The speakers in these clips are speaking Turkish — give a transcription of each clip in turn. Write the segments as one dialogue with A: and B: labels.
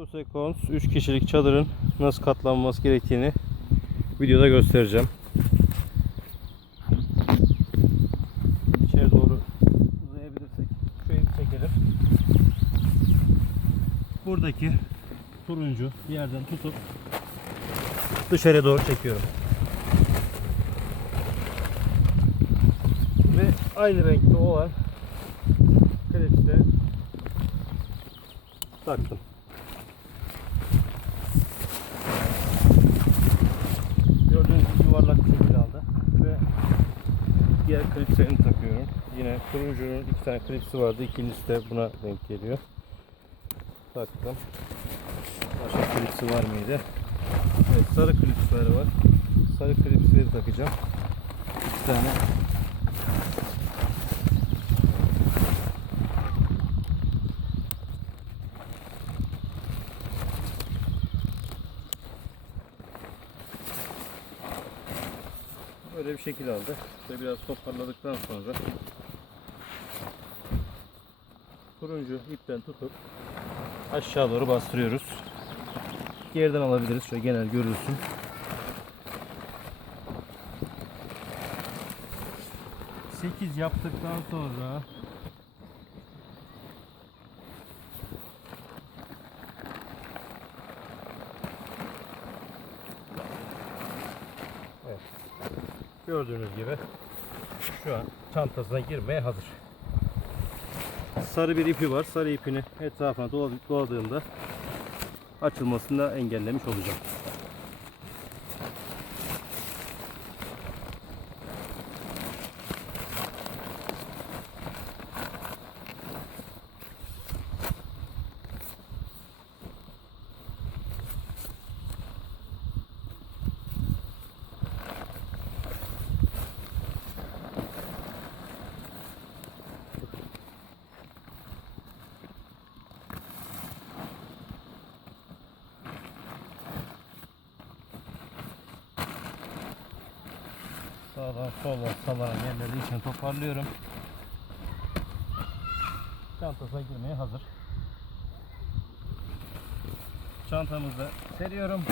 A: Two Seconds 3 kişilik çadırın nasıl katlanması gerektiğini videoda göstereceğim. İçeri doğru uzayabilirsek şöyle çekelim. Buradaki turuncu bir yerden tutup dışarıya doğru çekiyorum. Ve aynı renkte olan klipsle taktım. Gördüğünüz gibi yuvarlak bir şekilde aldı. Ve diğer klipslerini takıyorum. Yine turuncunun iki tane klipsi vardı. İkincisi de buna denk geliyor. Taktım. Başka klipsi var mıydı? Evet, sarı klipsleri var. Sarı klipsleri takacağım. İki tane Böyle bir şekil aldı. İşte biraz toparladıktan sonra turuncu ipten tutup aşağı doğru bastırıyoruz. Geriden alabiliriz. Şöyle genel görülsün. Sekiz yaptıktan sonra Evet. Gördüğünüz gibi şu an çantasına girmeye hazır. Sarı bir ipi var. Sarı ipini etrafına doladı- doladığımda açılmasını engellemiş olacağım. Sağdan soldan sallanan yerleri için toparlıyorum. Çantasına girmeye hazır. Çantamızı seriyorum.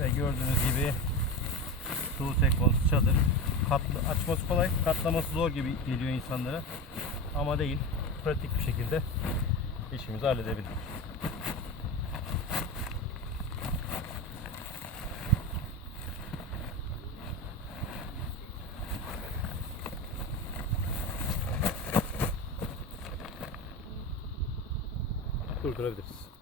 A: Ve gördüğünüz gibi Two Seconds çadır. Katlı, açması kolay, katlaması zor gibi geliyor insanlara. Ama değil. Pratik bir şekilde işimizi halledebiliriz. Durdurabiliriz.